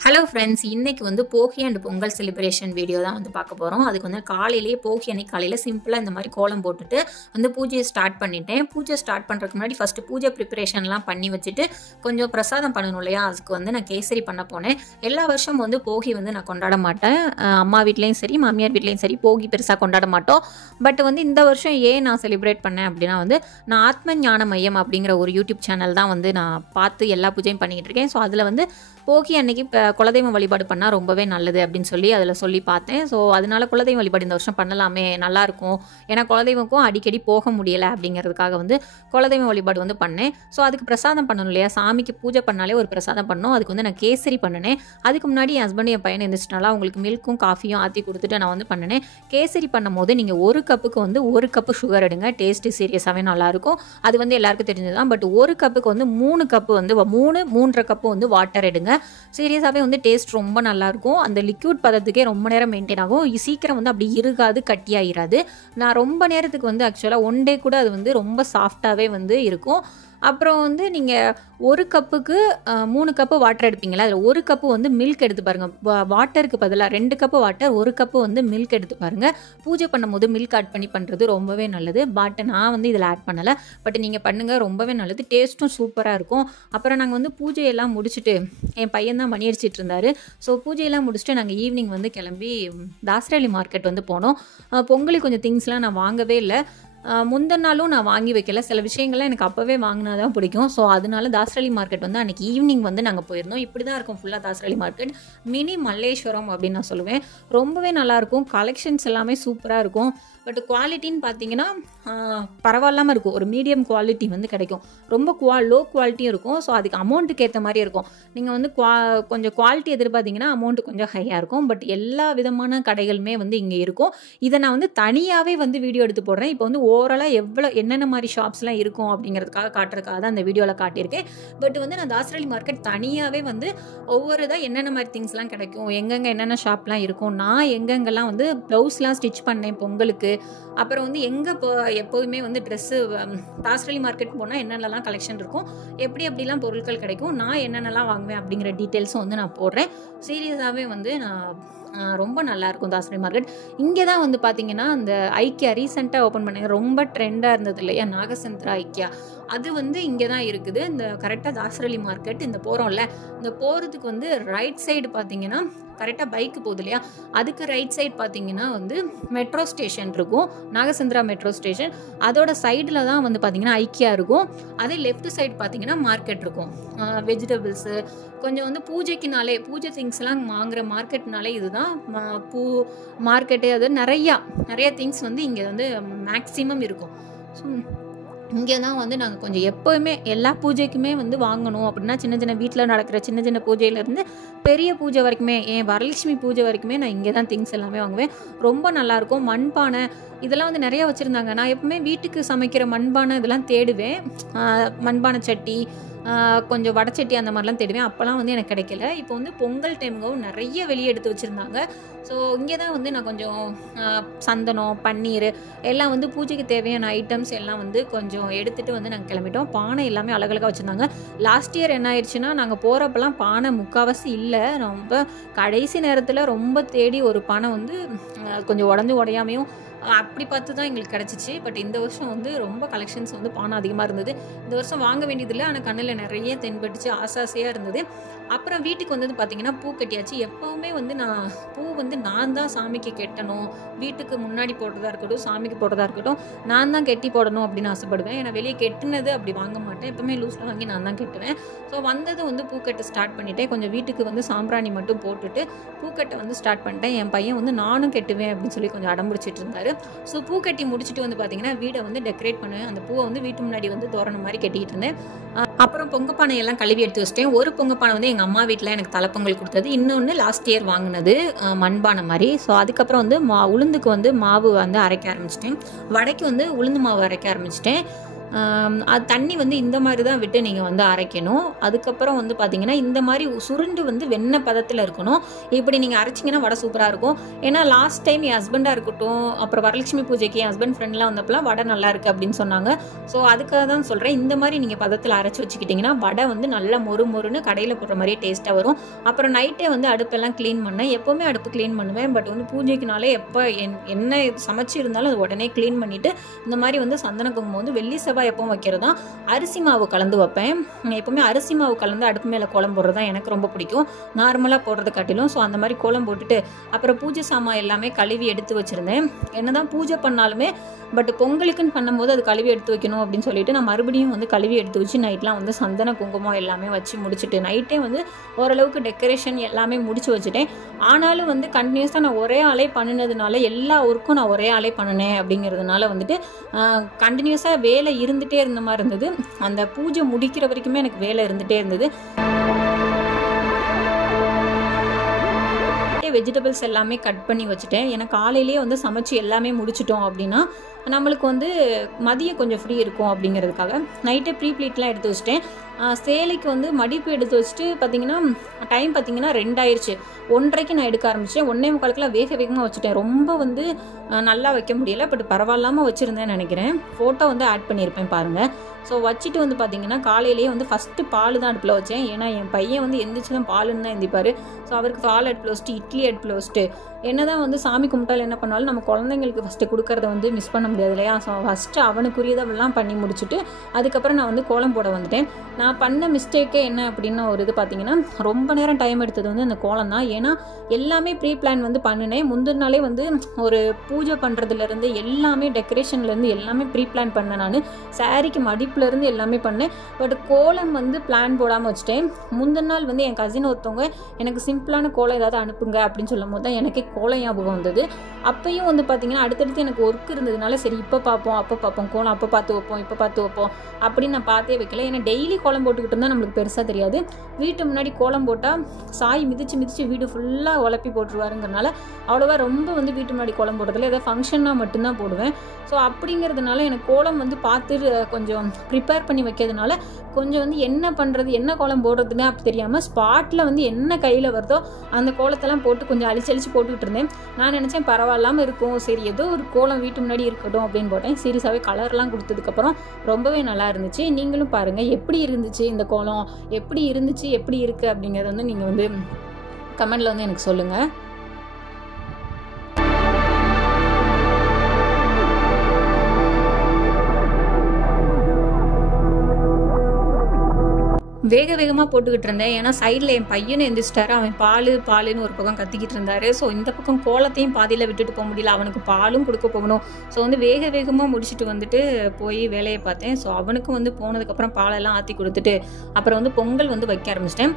Hello friends, இன்றைக்கி வந்து போகி and Pongal celebration video தான் வந்து பார்க்க போகிறோம். அதுக்கு வந்து காலையிலேயே போகி அன்னைக்கு காலையில் சிம்பிளாக இந்த மாதிரி கோலம் போட்டுட்டு வந்து பூஜையை ஸ்டார்ட் பண்ணிட்டேன். பூஜை ஸ்டார்ட் பண்ணுறதுக்கு முன்னாடி ஃபஸ்ட்டு பூஜை ப்ரிப்பரேஷன்லாம் பண்ணி வச்சுட்டு கொஞ்சம் பிரசாதம் பண்ணணும் இல்லையா, அதுக்கு வந்து நான் கேசரி பண்ண போனேன். எல்லா வருஷமும் வந்து போகி வந்து நான் கொண்டாட மாட்டேன். அம்மா வீட்லேயும் சரி மாமியார் வீட்லேயும் சரி போகி பெருசாக கொண்டாட மாட்டோம். பட் வந்து இந்த வருஷம் ஏன் நான் செலிப்ரேட் பண்ணேன் அப்படின்னா வந்து நான் ஆத்ம ஞான மையம் அப்படிங்கிற ஒரு யூடியூப் சேனல் தான் வந்து நான் பார்த்து எல்லா பூஜையும் பண்ணிக்கிட்டு இருக்கேன். ஸோ அதில் வந்து போகி அன்னைக்கு குலதெய்வ வழிபாடு பண்ணால் ரொம்பவே நல்லது அப்படின்னு சொல்லி பார்த்தேன். ஸோ அதனால குலதெய்வ வழிபாடு இந்த வருஷம் பண்ணலாமே, நல்லாயிருக்கும். ஏன்னா குலதெய்வக்கும் அடிக்கடி போக முடியலை அப்படிங்கிறதுக்காக வந்து குலதெய்வ வழிபாடு வந்து பண்ணேன். ஸோ அதுக்கு பிரசாதம் பண்ணணும் இல்லையா, சாமிக்கு பூஜை பண்ணாலே ஒரு பிரசாதம் பண்ணணும். அதுக்கு வந்து நான் கேசரி பண்ணினேன். அதுக்கு முன்னாடி என் ஹஸ்பண்ட் என் பையன் எழுந்திரிச்சினால அவங்களுக்கு மில்க்கும் காஃபியும் ஆற்றி கொடுத்துட்டு நான் வந்து பண்ணினேன். கேசரி பண்ணும் போது நீங்கள் ஒரு கப்புக்கு வந்து 1 கப்பு சுகர் எடுங்க. டேஸ்ட்டு சீரியஸாகவே நல்லாயிருக்கும். அது வந்து எல்லாருக்கும் தெரிஞ்சது தான். பட் 1 கப்புக்கு வந்து 3 கப்பு வந்து 3.5 கப்பு வந்து வாட்டர் எடுங்க. சீரியஸாகவே வந்து டேஸ்ட் ரொம்ப நல்லாயிருக்கும். அந்த லிக்யூட் பதத்துக்கே ரொம்ப நேரம் மெயின்டைன் ஆகும். சீக்கிரம் வந்து அப்படி இருக்காது, கட்டியாயிராது. நான் ரொம்ப நேரத்துக்கு வந்து ஆக்சுவலாக 1 டே கூட அது வந்து ரொம்ப சாஃப்டாகவே வந்து இருக்கும். அப்புறம் வந்து நீங்கள் 1 கப்புக்கு 3 கப்பு வாட்டர் எடுப்பீங்களா, அதில் 1 கப்பு வந்து மில்க் எடுத்து பாருங்கள். வாட்டருக்கு பதிலாக 2 கப்பு வாட்டர், 1 கப்பு வந்து மில்க் எடுத்து பாருங்கள். பூஜை பண்ணும்போது மில்க் ஆட் பண்ணி பண்ணுறது ரொம்பவே நல்லது. பட் நான் வந்து இதில் ஆட் பண்ணலை. பட் நீங்கள் பண்ணுங்கள், ரொம்பவே நல்லது. டேஸ்ட்டும் சூப்பராக இருக்கும். அப்புறம் நாங்கள் வந்து பூஜையெல்லாம் முடிச்சுட்டு என் பையன் தான் மணி அடிச்சிட்டு இருந்தார். ஸோ பூஜையெல்லாம் முடிச்சுட்டு நாங்கள் ஈவினிங் வந்து கிளம்பி தாசரளி மார்க்கெட் வந்து போனோம். பொங்கலுக்கு கொஞ்சம் திங்ஸ்லாம் நான் வாங்கவே இல்லை. முந்தின நாளும் நான் வாங்கி வைக்கல. சில விஷயங்கள்லாம் எனக்கு அப்போவே வாங்கினா தான் பிடிக்கும். ஸோ அதனால தாசரளி மார்க்கெட் வந்து அன்றைக்கி ஈவினிங் வந்து நாங்கள் போயிருந்தோம். இப்படி தான் இருக்கும் ஃபுல்லாக தாசரளி மார்க்கெட். மினி மல்லேஸ்வரம் அப்படின்னு நான் சொல்லுவேன். ரொம்பவே நல்லாயிருக்கும். கலெக்ஷன்ஸ் எல்லாமே சூப்பராக இருக்கும். பட் குவாலிட்டின்னு பார்த்தீங்கன்னா பரவாயில்லாமல் இருக்கும். ஒரு மீடியம் குவாலிட்டி வந்து கிடைக்கும். ரொம்ப லோ குவாலிட்டியும் இருக்கும். ஸோ அதுக்கு அமௌண்ட்டுக்கு ஏற்ற மாதிரி இருக்கும். நீங்கள் வந்து கொஞ்சம் குவாலிட்டி எதிர்பார்த்தீங்கன்னா அமௌண்ட்டு கொஞ்சம் ஹையாக இருக்கும். பட் எல்லா விதமான கடைகளுமே வந்து இங்கே இருக்கும். இதை நான் வந்து தனியாகவே வந்து வீடியோ எடுத்து போடுறேன். இப்போ வந்து ஓவராலாக என்னென்ன மாதிரி ஷாப்ஸ்லாம் இருக்கும் அப்படிங்கிறதுக்காக காட்டுறதுக்காக தான் அந்த வீடியோவில் காட்டியிருக்கேன். பட் வந்து நான் தாசரளி மார்க்கெட் தனியாகவே வந்து ஒவ்வொரு இதாக என்னென்ன மாதிரி திங்ஸ்லாம் கிடைக்கும், எங்கெங்கே என்னென்ன ஷாப்லாம் இருக்கும், நான் எங்கெங்கெல்லாம் வந்து ப்ளவுஸ்லாம் ஸ்டிச் பண்ணேன் பொங்கலுக்கு. அப்புறம் வந்து எப்போதுமே வந்து ட்ரெஸ்ஸு தாசரளி மார்க்கெட் போனால் என்னென்னலாம் கலெக்ஷன் இருக்கும், எப்படிலாம் பொருட்கள் கிடைக்கும், நான் என்னென்னலாம் வாங்குவேன் அப்படிங்கிற டீட்டெயில்ஸும் வந்து நான் போடுறேன். சீரியஸாகவே வந்து ரொம்ப நல்லாயிருக்கும் தாசரளி மார்க்கெட். இங்கே தான் வந்து பார்த்தீங்கன்னா அந்த ஐக்கியா ரீசெண்டாக ஓப்பன் பண்ணாங்க. ரொம்ப ட்ரெண்டாக இருந்தது இல்லையா, நாகசந்திரா ஐக்கியா. அது வந்து இங்கே தான் இருக்குது. இந்த கரெக்டாக தாசரளி மார்க்கெட் இந்த போகிறோம்ல, இந்த போகிறதுக்கு வந்து ரைட் சைடு பார்த்தீங்கன்னா கரெக்டாக பைக்கு போகுது இல்லையா, அதுக்கு ரைட் சைடு பார்த்தீங்கன்னா வந்து மெட்ரோ ஸ்டேஷன் இருக்கும். நாகசந்திரா மெட்ரோ ஸ்டேஷன். அதோட சைடில் தான் வந்து பார்த்தீங்கன்னா ஐக்கியா இருக்கும். அதே லெஃப்ட் சைடு பார்த்தீங்கன்னா மார்க்கெட் இருக்கும். வெஜிடபிள்ஸு கொஞ்சம் வந்து பூஜை திங்ஸ்லாம் வாங்குகிற மார்க்கெட்னாலே இதுதான் பூ மார்க்கெட்டு. அது நிறைய திங்ஸ் வந்து இங்கே வந்து மேக்ஸிமம் இருக்கும். ஸோ இங்கே தான் வந்து நாங்கள் கொஞ்சம் எப்போவுமே எல்லா பூஜைக்குமே வந்து வாங்கணும் அப்படின்னா சின்ன வீட்டில் நடக்கிற சின்ன பூஜையிலேருந்து பெரிய பூஜை வரைக்குமே, என் வரலட்சுமி பூஜை வரைக்குமே நான் இங்கே தான் திங்ஸ் எல்லாமே வாங்குவேன். ரொம்ப நல்லாயிருக்கும். மண்பானை இதெல்லாம் வந்து நிறையா வச்சுருந்தாங்க. நான் எப்பவுமே வீட்டுக்கு சமைக்கிற மண்பானை இதெல்லாம் தேடுவேன். மண்பானை சட்டி, கொஞ்சம் வடச்சட்டி அந்த மாதிரிலாம் தேடுவேன். அப்போல்லாம் வந்து எனக்கு கிடைக்கல. இப்போ வந்து பொங்கல் டைமுங்கவும் நிறைய வெளியே எடுத்து வச்சுருந்தாங்க. ஸோ இங்கே தான் வந்து நான் கொஞ்சம் சந்தனம், பன்னீர் எல்லாம் வந்து பூஜைக்கு தேவையான ஐட்டம்ஸ் எல்லாம் வந்து கொஞ்சம் எடுத்துகிட்டு வந்து நாங்கள் கிளம்பிட்டோம். பானை எல்லாமே அழகழகாக வச்சுருந்தாங்க. லாஸ்ட் இயர் என்ன ஆயிடுச்சுன்னா, நாங்கள் போகிறப்பெல்லாம் பானை முக்கால்வாசி இல்லை. ரொம்ப கடைசி நேரத்தில் ரொம்ப தேடி ஒரு பானை வந்து கொஞ்சம் உடையாமையும் அப்படி பார்த்து தான் எங்களுக்கு கிடச்சிச்சு. பட் இந்த வருஷம் வந்து ரொம்ப கலெக்ஷன்ஸ் வந்து பானை அதிகமாக இருந்தது. இந்த வருஷம் வாங்க வேண்டியதில்லை, ஆனால் கண்ணில் நிறைய தென்பட்டுச்சு, ஆசையாக இருந்தது. அப்புறம் வீட்டுக்கு வந்தது பார்த்திங்கன்னா பூ கட்டியாச்சு. எப்போவுமே வந்து பூ வந்து நான் தான் சாமிக்கு கட்டணும். வீட்டுக்கு முன்னாடி போடுறதா இருக்கட்டும், சாமிக்கு போடுறதா இருக்கட்டும், நான் தான் கட்டி போடணும் அப்படின்னு ஆசைப்படுவேன். ஏன்னா வெளியே கெட்டினது அப்படி வாங்க மாட்டேன். எப்போவுமே லூஸில் வாங்கி நான் தான் கட்டுவேன். ஸோ வந்தது வந்து பூக்கட்டை ஸ்டார்ட் பண்ணிவிட்டேன். கொஞ்சம் வீட்டுக்கு வந்து சாம்பிராணி மட்டும் போட்டுட்டு பூக்கட்டை வந்து ஸ்டார்ட் பண்ணிட்டேன். என் பையன் வந்து நானும் கட்டுவேன் அப்படின்னு சொல்லி கொஞ்சம் அடம்பிடிச்சிட்டு இருந்தார். ஸோ பூ கட்டி முடிச்சுட்டு வந்து பார்த்தீங்கன்னா வீடை வந்து டெக்கரேட் பண்ணுவேன். அந்த பூவை வந்து வீட்டு முன்னாடி வந்து தோரணம் மாதிரி கட்டிக்கிட்டு இருந்தேன். அப்புறம் பொங்கப்பானையெல்லாம் கழுவி எடுத்து வச்சிட்டேன். ஒரு பொங்கப்பானை வந்து எங்கள் அம்மா வீட்டில் எனக்கு தலைப்பொங்கல் கொடுத்தது. இன்னொன்று லாஸ்ட் இயர் வாங்கினது மண்பானை மாதிரி. ஸோ அதுக்கப்புறம் வந்து உளுந்துக்கு வந்து மாவு வந்து அரைக்க ஆரம்பிச்சிட்டேன். வடைக்கு வந்து உளுந்து மாவு அரைக்க ஆரம்பிச்சிட்டேன். அது தண்ணி வந்து இந்த மாதிரி தான் விட்டு நீங்கள் வந்து அரைக்கணும். அதுக்கப்புறம் வந்து பார்த்தீங்கன்னா இந்த மாதிரி சுருண்டு வந்து வெண்ணெய் பதத்தில் இருக்கணும். இப்படி நீங்கள் அரைச்சிங்கன்னா வடை சூப்பராக இருக்கும். ஏன்னா லாஸ்ட் டைம் என் ஹஸ்பண்டாக இருக்கட்டும், அப்புறம் வரலட்சுமி பூஜைக்கு என் ஹஸ்பண்ட் ஃப்ரெண்ட்லாம் வந்தப்பெல்லாம் வடை நல்லா இருக்குது அப்படின்னு சொன்னாங்க. ஸோ அதுக்காக தான் சொல்கிறேன், இந்த மாதிரி நீங்கள் பதத்தில் அரைச்சி வச்சுக்கிட்டிங்கன்னா வடை வந்து நல்லா மொறுன்னு கடையில் போடுற மாதிரியே டேஸ்ட்டாக வரும். அப்புறம் நைட்டே வந்து அடுப்பெல்லாம் க்ளீன் பண்ணேன். எப்போவுமே அடுப்பு க்ளீன் பண்ணுவேன், பட் வந்து பூஜைக்குனாலே எப்போ என்ன சமைச்சு இருந்தாலும் அது உடனே க்ளீன் பண்ணிவிட்டு இந்த மாதிரி வந்து சந்தன குங்குமம் வந்து வெள்ளி செவ்வாய் எப்பவும் வைக்கிறது தான். அரிசி மாவு கலந்து வைப்பேன். எப்போவுமே அரிசி மாவு கலந்து அடுப்பு மேலே கோலம் போடுறது தான் எனக்கு ரொம்ப பிடிக்கும், நார்மலாக போடுறத காட்டிலும். ஸோ அந்த மாதிரி கோலம் போட்டுட்டு அப்புறம் பூஜை சாமான் எல்லாமே கழுவி எடுத்து வச்சுருந்தேன். என்னதான் பூஜை பண்ணாலுமே பட் பொங்கலுக்குன்னு பண்ணும்போது அது கழுவி எடுத்து வைக்கணும் அப்படின்னு சொல்லிட்டு நான் மறுபடியும் வந்து கழுவி எடுத்து வச்சு நைட்லாம் வந்து சந்தன குங்குமம் எல்லாமே வச்சு முடிச்சுட்டு நைட்டே வந்து ஓரளவுக்கு டெக்கரேஷன் எல்லாமே முடிச்சு வச்சுட்டேன். ஆனாலும் வந்து கண்டினியூஸாக நான் ஒரே ஆளே பண்ணினதுனால எல்லா ஒர்க்கும் நான் ஒரே ஆளே பண்ணினேன் அப்படிங்கிறதுனால வந்துட்டு கண்டினியூஸாக வேலை இருந்துகிட்டே இருந்த மாதிரி இருந்தது. அந்த பூஜை முடிக்கிற வரைக்குமே எனக்கு வேலை இருந்துகிட்டே இருந்தது. வெஜிடபிள்ஸ் எல்லாமே கட் பண்ணி வச்சுட்டேன். ஏன்னா காலையிலேயே வந்து சமைச்சு எல்லாமே முடிச்சிட்டோம் அப்படின்னா நம்மளுக்கு வந்து மதியம் கொஞ்சம் ஃப்ரீ இருக்கும் அப்படிங்கிறதுக்காக நைட்டே ப்ரீ ப்ளீட்லாம் எடுத்து வச்சுட்டேன். சேலைக்கு வந்து மடிப்பு எடுத்து வச்சுட்டு பார்த்தீங்கன்னா டைம் பார்த்தீங்கன்னா 2 ஆயிடுச்சு. 1:30க்கு நான் எடுக்க ஆரம்பித்தேன். 1:45 வேகமாக வச்சுட்டேன். ரொம்ப வந்து நல்லா வைக்க முடியலை, பட் பரவாயில்லாமல் வச்சுருந்தேன்னு நினைக்கிறேன். ஃபோட்டோ வந்து ஆட் பண்ணியிருப்பேன் பாருங்கள். ஸோ வச்சுட்டு வந்து பார்த்தீங்கன்னா காலையிலேயே வந்து ஃபஸ்ட்டு பால் தான் அடுப்பில் வச்சேன். ஏன்னா என் பையன் வந்து எந்திரிச்சு தான் பாலுன்னு தான் எந்திப்பார். ஸோ அவருக்கு பால் அடுப்பில் வச்சுட்டு இட்லி அடுப்பில் வச்சுட்டு என்ன தான் வந்து சாமி கும்பிட்டாலும் என்ன பண்ணாலும் நம்ம குழந்தைங்களுக்கு ஃபஸ்ட்டு கொடுக்கறத வந்து மிஸ் பண்ண முடியாது இல்லையா. ஸோ ஃபஸ்ட்டு அவனுக்குரியதெல்லாம் பண்ணி முடிச்சுட்டு அதுக்கப்புறம் நான் வந்து கோலம் போட வந்துட்டேன். நான் பண்ண மிஸ்டேக்கே என்ன அப்படின்னா ஒரு இது பார்த்தீங்கன்னா ரொம்ப நேரம் டைம் எடுத்தது வந்து அந்த கோலம் தான். ஏன்னா எல்லாமே ப்ரீ பிளான் வந்து பண்ணினேன். முந்தின நாளே வந்து ஒரு பூஜை பண்ணுறதுலேருந்து எல்லாமே டெக்கரேஷன்லேருந்து எல்லாமே ப்ரீ பிளான் பண்ணேன். நான் சாரிக்கு மடிப்புலேருந்து எல்லாமே பண்ணேன். பட் கோலம் வந்து பிளான் போடாமல் வச்சுட்டேன். முந்தின நாள் வந்து என் கசின் ஒருத்தவங்க எனக்கு சிம்பிளான கோலம் ஏதாவது அனுப்புங்க அப்படின்னு சொல்லும் போது தான் எனக்கே கோலம் ஞாபகம் வந்தது. அப்பையும் வந்து பார்த்தீங்கன்னா அடுத்தடுத்து எனக்கு ஒர்க் இருந்ததுனால சரி இப்போ பார்ப்போம் அப்போ பார்ப்போம் கோலம் அப்போ பார்த்து வைப்போம் இப்போ பார்த்து வைப்போம் அப்படின்னு நான் பார்த்தே வைக்கல. ஏன்னா டெய்லி கோலம் போட்டுக்கிட்டு இருந்தால் நம்மளுக்கு பெருசாக தெரியாது. வீட்டு முன்னாடி கோலம் போட்டால் சாய் மிதிச்சு வீடு ஃபுல்லாக உழப்பி போட்டுருவாருங்கிறனால அவ்வளோவா ரொம்ப வந்து வீட்டு முன்னாடி கோலம் போடுறதுல ஏதாவது ஃபங்க்ஷன்னா மட்டும்தான் போடுவேன். ஸோ அப்படிங்கிறதுனால எனக்கு கோலம் வந்து பார்த்து கொஞ்சம் ப்ரிப்பேர் பண்ணி வைக்கிறதுனால கொஞ்சம் வந்து என்ன பண்ணுறது என்ன கோலம் போடுறதுன்னு அப்படி தெரியாமல் ஸ்பாட்டில் வந்து என்ன கையில் வருதோ அந்த கோலத்தெல்லாம் போட்டு கொஞ்சம் அழிச்சு போட்டுக்கிட்டு இருந்தேன். நான் நினச்சேன் பரவாயில்லாமல் இருக்கும், சரி ஏதோ ஒரு கோலம் வீட்டு முன்னாடி இருக்கட்டும் அப்படின்னு போட்டேன். சீரியஸாகவே கலர்லாம் கொடுத்ததுக்கப்புறம் ரொம்பவே நல்லா இருந்துச்சு. நீங்களும் பாருங்கள் எப்படி இருந்துச்சு இந்த கோலம், எப்படி இருந்துச்சு எப்படி இருக்குது அப்படிங்கிறத வந்து நீங்கள் வந்து கமெண்டில் வந்து எனக்கு சொல்லுங்கள். வேகமாக போட்டுக்கிட்டு இருந்தேன். ஏன்னா சைடில் என் பையனும் எந்திரிச்சிட்டாரு. அவன் பாலுன்னு ஒரு பக்கம் கத்திக்கிட்டு இருந்தாரு. ஸோ இந்த பக்கம் கோலத்தையும் பாதியில் விட்டுட்டு போக முடியல, அவனுக்கு பாலும் கொடுக்க போகணும். ஸோ வந்து வேகமாக முடிச்சுட்டு வந்துட்டு போய் வேலையை பார்த்தேன். ஸோ அவனுக்கும் வந்து போனதுக்கப்புறம் பாலெல்லாம் ஆற்றி கொடுத்துட்டு அப்புறம் வந்து பொங்கல் வந்து வைக்க ஆரம்பிச்சிட்டேன்.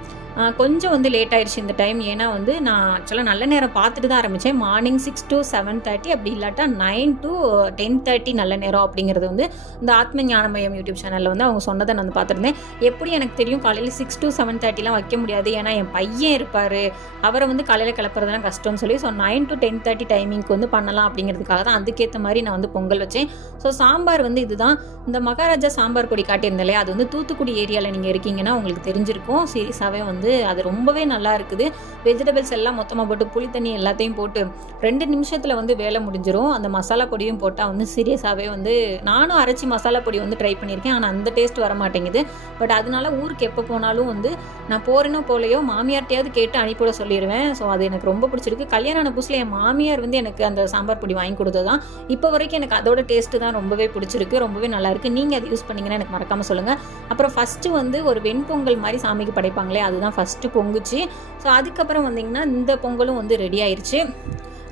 கொஞ்சம் வந்து லேட் ஆயிடுச்சு இந்த டைம். ஏன்னா வந்து நான் ஆக்சுவலாக நல்ல நேரம் பார்த்துட்டு தான் ஆரம்பித்தேன். மார்னிங் 6 to 7:30 அப்படி இல்லாட்டா 9 to 10:30 நல்ல நேரம் அப்படிங்கிறது வந்து இந்த ஆத்ம ஞானமயம் யூடியூப் சேனலில் வந்து அவங்க சொன்னதை நான் பார்த்துருந்தேன். எப்படி எனக்கு தெரியும் காலையில் 6 to 7:30 வைக்க முடியாது, ஏன்னா என் பையன் இருப்பார், அவரை வந்து காலையில் கிளப்புறதுலாம் கஷ்டம்னு சொல்லி ஸோ 9 to 10:30 டைமிங்க்கு வந்து பண்ணலாம் அப்படிங்கிறதுக்காக தான் அதுக்கேற்ற மாதிரி நான் வந்து பொங்கல் வச்சேன். ஸோ சாம்பார் வந்து இதுதான், இந்த மகாராஜா சாம்பார் பொடி காட்டியிருந்தேன் இல்லையா, அது வந்து தூத்துக்குடி ஏரியாவில் நீங்கள் இருக்கீங்கன்னா உங்களுக்கு தெரிஞ்சிருக்கும். சீரியஸாகவே வந்து அது ரொம்பவே நல்லா இருக்குது. வெஜிடபிள்ஸ் எல்லாம் மொத்தமாக போட்டு புளி தண்ணி எல்லாத்தையும் போட்டு 2 நிமிஷத்தில் வந்து வேலை முடிஞ்சிடும். அந்த மசாலா பொடியும் போட்டால் வந்து சீரியஸாகவே வந்து நானும் அரைச்சி மசாலா பொடி வந்து ட்ரை பண்ணியிருக்கேன். ஆனால் அந்த டேஸ்ட் வர மாட்டேங்குது. பட் அதனால ஊருக்கு எப்போ போனாலும் வந்து நான் போகிறேனோ போலையோ மாமியார்ட்டையாவது கேட்டு அனுப்பிவிட சொல்லிடுவேன். ஸோ அது எனக்கு ரொம்ப பிடிச்சிருக்கு. கல்யாணம் புதுசில் என் மாமியார் வந்து எனக்கு அந்த சாம்பார் பொடி வாங்கி கொடுத்தது தான். இப்போ வரைக்கும் எனக்கு அதோட டேஸ்ட்டு தான் ரொம்பவே பிடிச்சிருக்கு, ரொம்பவே நல்லாயிருக்கு. நீங்கள் அதை யூஸ் பண்ணிங்கன்னா எனக்கு மறக்காமல் சொல்லுங்கள். அப்புறம் ஃபஸ்ட்டு வந்து ஒரு வெண்பொங்கல் மாதிரி சாமிக்கு படைப்பாங்களே, அதுதான் ஃபஸ்ட்டு பொங்குச்சு. ஸோ அதுக்கப்புறம் வந்தீங்கன்னா இந்த பொங்கலும் வந்து ரெடி ஆயிடுச்சு.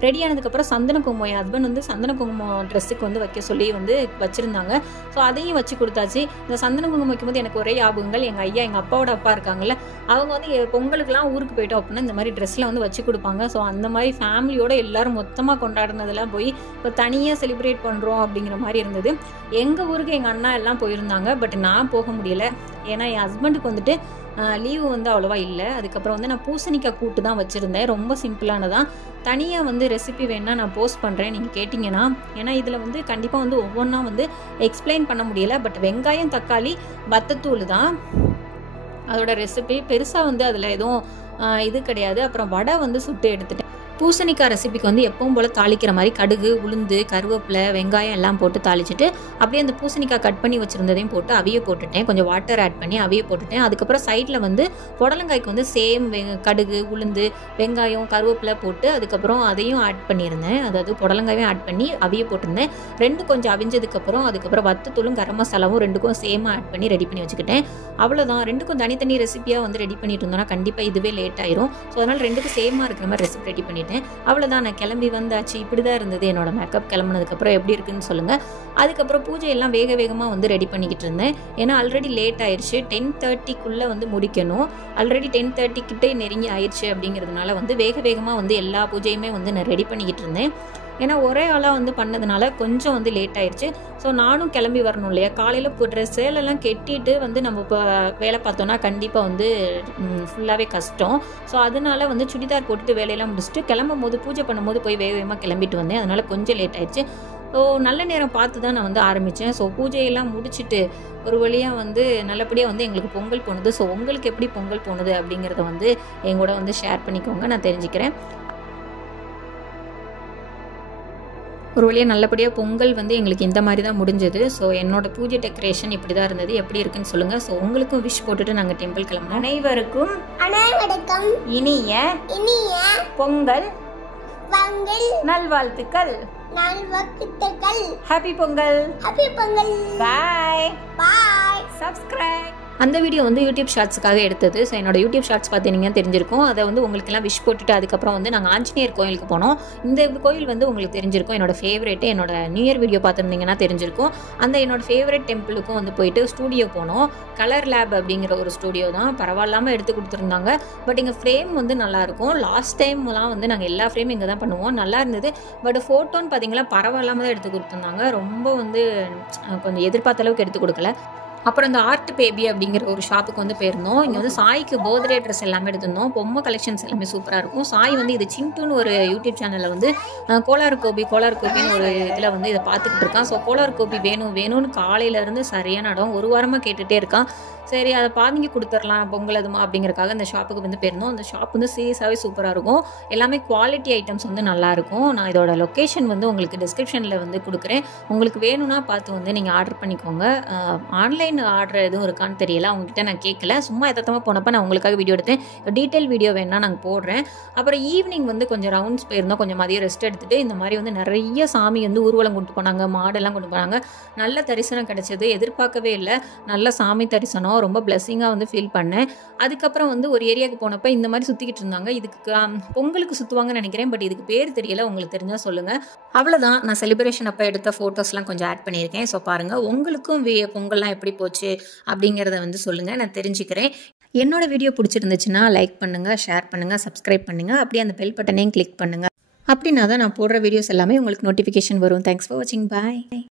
ரெடி ஆனதுக்கப்புறம் சந்தன குங்குமம் என் ஹஸ்பண்ட் வந்து சந்தன குங்குமம் ட்ரெஸ்ஸுக்கு வந்து வைக்க சொல்லி வந்து வச்சுருந்தாங்க. ஸோ அதையும் வச்சு கொடுத்தாச்சு. இந்த சந்தன குங்குமம் வைக்கும்போது எனக்கு ஒரே ஞாபகங்கள், எங்கள் ஐயா எங்கள் அப்பாவோட அப்பா இருக்காங்கல்ல, அவங்க வந்து பொங்கலுக்குலாம் ஊருக்கு போயிட்டோம் அப்படின்னா இந்த மாதிரி ட்ரெஸ்ஸில் வந்து வச்சு கொடுப்பாங்க. ஸோ அந்த மாதிரி ஃபேமிலியோடு எல்லோரும் மொத்தமாக கொண்டாடினதெல்லாம் போய் இப்போ தனியாக செலிப்ரேட் பண்ணுறோம் அப்படிங்கிற மாதிரி இருந்தது. எங்கள் ஊருக்கு எங்கள் அண்ணா எல்லாம் போயிருந்தாங்க, பட் நான் போக முடியலை. ஏன்னா என் ஹஸ்பண்டுக்கு வந்துட்டு லீவு வந்து அவ்வளோவா இல்லை. அதுக்கப்புறம் வந்து நான் பூசணிக்காய் கூட்டு தான் வச்சுருந்தேன். ரொம்ப சிம்பிளானதான். தனியாக வந்து ரெசிபி வேணால் நான் போஸ்ட் பண்ணுறேன் நீங்கள் கேட்டிங்கன்னா. ஏன்னா இதில் வந்து கண்டிப்பாக வந்து ஒவ்வொன்றா வந்து எக்ஸ்பிளைன் பண்ண முடியலை. பட் வெங்காயம், தக்காளி, வத்தத்தூள் தான் அதோட ரெசிபி. பெருசாக வந்து அதில் எதுவும் இது கிடையாது. அப்புறம் வடை வந்து சுட்டு எடுத்துட்டேன். பூசணிக்காய் ரெசிபிக்கு வந்து எப்பவும் போல் தாளிக்கிற மாதிரி கடுகு, உளுந்து, கருவேப்பிலை, வெங்காயம் எல்லாம் போட்டு தாளிச்சிட்டு அப்படியே அந்த பூசணிக்காய் கட் பண்ணி வச்சுருந்ததையும் போட்டு அவிய போட்டுட்டேன். கொஞ்சம் வாட்டர் ஆட் பண்ணி அவிய போட்டுட்டேன். அதுக்கப்புறம் சைடில் வந்து புடலங்காய்க்கு வந்து சேம் கடுகு, உளுந்து, வெங்காயம், கருவேப்பிலை போட்டு அதுக்கப்புறம் அதையும் ஆட் பண்ணியிருந்தேன். அதாவது புடலங்காயும் ஆட் பண்ணி அவிய போட்டிருந்தேன். ரெண்டு கொஞ்சம் அவிஞ்சதுக்கப்புறம் அதுக்கப்புறம் வத்தத்தூளும் கரம் மசாலாவும் ரெண்டுக்கும் சேமாக ஆட் பண்ணி ரெடி பண்ணி வச்சுக்கிட்டேன். அவ்வளோதான். ரெண்டுக்கும் தனித்தனி ரெசிபியாக வந்து ரெடி பண்ணிட்டு இருந்தோம்னா கண்டிப்பாக இதுவே லேட் ஆயிரும். ஸோ அதனால் ரெண்டுக்கும் சேமாக இருக்கிற மாதிரி ரெசிபி ரெடி பண்ணிட்டேன். அவ்வளோதான். நான் கிளம்பி வந்தாச்சு. இப்படி தான் இருந்தது என்னோட மேக்கப். கிளம்புனதுக்கப்புறம் எப்படி இருக்குன்னு சொல்லுங்கள். அதுக்கப்புறம் பூஜையெல்லாம் வேகமாக வந்து ரெடி பண்ணிக்கிட்டு இருந்தேன். ஏன்னா ஆல்ரெடி லேட் ஆயிடுச்சு. 10:30க்குள்ளே வந்து முடிக்கணும். ஆல்ரெடி 10:30 கிட்டே நெருங்கி ஆயிடுச்சு. அப்படிங்கிறதுனால வந்து வேகமாக வந்து எல்லா பூஜையுமே வந்து நான் ரெடி பண்ணிக்கிட்டு இருந்தேன். ஏன்னா ஒரே ஆளாக வந்து பண்ணதுனால கொஞ்சம் வந்து லேட் ஆயிடுச்சு. ஸோ நானும் கிளம்பி வரணும் இல்லையா. காலையில் போடுற சேலெல்லாம் கெட்டிட்டு வந்து நம்ம இப்போ வேலை பார்த்தோன்னா கண்டிப்பாக வந்து ஃபுல்லாகவே கஷ்டம். ஸோ அதனால வந்து சுடிதார் போட்டுட்டு வேலையெல்லாம் முடிச்சுட்டு கிளம்பும் போது பூஜை பண்ணும்போது போய் வேகமாக கிளம்பிட்டு வந்தேன். அதனால் கொஞ்சம் லேட் ஆயிடுச்சு. ஸோ நல்ல நேரம் பார்த்து தான் நான் வந்து ஆரம்பித்தேன். ஸோ பூஜையெல்லாம் முடிச்சுட்டு ஒரு வழியாக வந்து நல்லபடியாக வந்து எங்களுக்கு பொங்கல் போனது. ஸோ உங்களுக்கு எப்படி பொங்கல் போனது அப்படிங்கிறத வந்து எங்கூட வந்து ஷேர் பண்ணிக்கோங்க, நான் தெரிஞ்சுக்கிறேன். ஒரு வழியாக நல்லபடியாக பொங்கல் வந்து எங்களுக்கு இந்த மாதிரி தான் முடிஞ்சது. ஸோ என்னோட பூஜை டெக்கரேஷன் இப்படி தான் இருந்தது. எப்படி இருக்குன்னு சொல்லுங்கள். ஸோ உங்களுக்கும் விஷ் போட்டுட்டு நாங்கள் டெம்பிள் கிளம்புறோம். அனைவருக்கும் இனிய பொங்கல் நல்வாழ்த்துக்கள். ஹாப்பி பொங்கல். பாய். சப்ஸ்கிரைப். அந்த வீடியோ வந்து யூடியூப் ஷார்ட்ஸுக்காக எடுத்தது. ஸோ என்னோட யூடியூப் ஷார்ட்ஸ் பார்த்தீங்கன்னா தெரிஞ்சிருக்கும். அதை வந்து உங்களுக்கெல்லாம் விஷ் போட்டுட்டு அதுக்கப்புறம் வந்து நாங்கள் ஆஞ்சநேயர் கோயிலுக்கு போனோம். இந்த கோயில் வந்து உங்களுக்கு தெரிஞ்சிருக்கும். என்னோட ஃபேவரேட்டு. என்னோட நியூ இயர் வீடியோ பார்த்துருந்தீங்கன்னா தெரிஞ்சிருக்கும். அந்த என்னோட ஃபேவரட் டெம்பிளுக்கும் வந்து போயிட்டு ஸ்டூடியோ போனோம். கலர் லேப் அப்படிங்கிற ஒரு ஸ்டூடியோ தான். பரவாயில்லாமல் எடுத்து கொடுத்துருந்தாங்க. பட் எங்கள் ஃப்ரேம் வந்து நல்லாயிருக்கும். லாஸ்ட் டைம்லாம் வந்து நாங்கள் எல்லா ஃப்ரேமும் இங்கே தான் பண்ணுவோம். நல்லா இருந்தது. பட் ஃபோட்டோன்னு பார்த்தீங்கன்னா பரவாயில்லாமல் தான் எடுத்து கொடுத்துருந்தாங்க. ரொம்ப வந்து கொஞ்சம் எதிர்பார்த்த அளவுக்கு எடுத்து கொடுக்கல. அப்புறம் இந்த ஆர்ட் பேபி அப்படிங்கிற ஒரு ஷாப்புக்கு வந்து போயிருந்தோம். இங்கே வந்து சாய்க்கு பர்த்டே ட்ரெஸ் எல்லாமே எடுத்திருந்தோம். பொம்மை கலெக்ஷன்ஸ் எல்லாமே சூப்பராக இருக்கும். சாய் வந்து இது சின்ட்டுன்னு ஒரு யூடியூப் சேனலில் வந்து கோலார் கோபின்னு ஒரு இதில் வந்து இதை பார்த்துக்கிட்டு இருக்கான். ஸோ கோலார் கோபி வேணும்னு காலையிலேருந்து சரியான இடம் ஒரு வாரமாக கேட்டுகிட்டே இருக்கான். சரி அதை பாதிங்க கொடுத்துடலாம் பொங்கல் அதுமா அப்படிங்கிறக்காக அந்த ஷாப்புக்கு வந்து போயிருந்தோம். அந்த ஷாப் வந்து சீரியஸாகவே சூப்பராக இருக்கும். எல்லாமே குவாலிட்டி ஐட்டம்ஸ் வந்து நல்லாயிருக்கும். நான் இதோட லொக்கேஷன் வந்து உங்களுக்கு டிஸ்கிரிப்ஷனில் வந்து கொடுக்குறேன். உங்களுக்கு வேணும்னா பார்த்து வந்து நீங்கள் ஆர்டர் பண்ணிக்கோங்க. ஆன்லைன் ஆர்டர் எதுவும் இருக்கான்னு தெரியல. அவங்ககிட்ட நான் கேட்கல. சும்மா எதார்த்தமாக போனப்போ நான் உங்களுக்காக வீடியோ எடுத்தேன். டீட்டெயில் வீடியோ வேணால் நாங்கள் போடுறேன். அப்புறம் ஈவினிங் வந்து கொஞ்சம் ரவுண்ட்ஸ் போயிருந்தோம். கொஞ்சம் மதியம் ரெஸ்ட் எடுத்துகிட்டு இந்த மாதிரி வந்து நிறைய சாமி வந்து ஊர்வலம் கொண்டு போனாங்க. மாடெல்லாம் கொண்டு போனாங்க. நல்ல தரிசனம் கிடச்சிது. எதிர்பார்க்கவே இல்லை. நல்ல சாமி தரிசனம். ரொம்ப பிளெஸ்ஸிங்காக வந்து ஃபீல் பண்ணேன். அதுக்கப்புறம் வந்து ஒரு ஏரியாவுக்கு போனப்போ இந்த மாதிரி சுற்றிக்கிட்டு இருந்தாங்க. இதுக்கு பொங்கலுக்கு சுற்றுவாங்கன்னு நினைக்கிறேன். பட் இதுக்கு பேர் தெரியல. உங்களுக்கு தெரிஞ்சால் சொல்லுங்கள். அவ்வளோதான். நான் செலிப்ரேஷன் அப்போ எடுத்த ஃபோட்டோஸ்லாம் கொஞ்சம் ஆட் பண்ணியிருக்கேன். ஸோ பாருங்கள். உங்களுக்கும் பொங்கல்லாம் எப்படி போச்சு அப்படிங்கிறத வந்து சொல்லுங்கள், நான் தெரிஞ்சுக்கிறேன். என்னோட வீடியோ பிடிச்சிருந்துச்சுன்னா லைக் பண்ணுங்கள், ஷேர் பண்ணுங்கள், சப்ஸ்கிரைப் பண்ணுங்கள். அப்படியே அந்த பெல் பட்டனையும் கிளிக் பண்ணுங்கள். அப்படின்னா தான் நான் போடுற வீடியோஸ் எல்லாமே உங்களுக்கு நோட்டிஃபிகேஷன் வரும். தேங்க்ஸ் ஃபார் வாட்சிங். பாய்.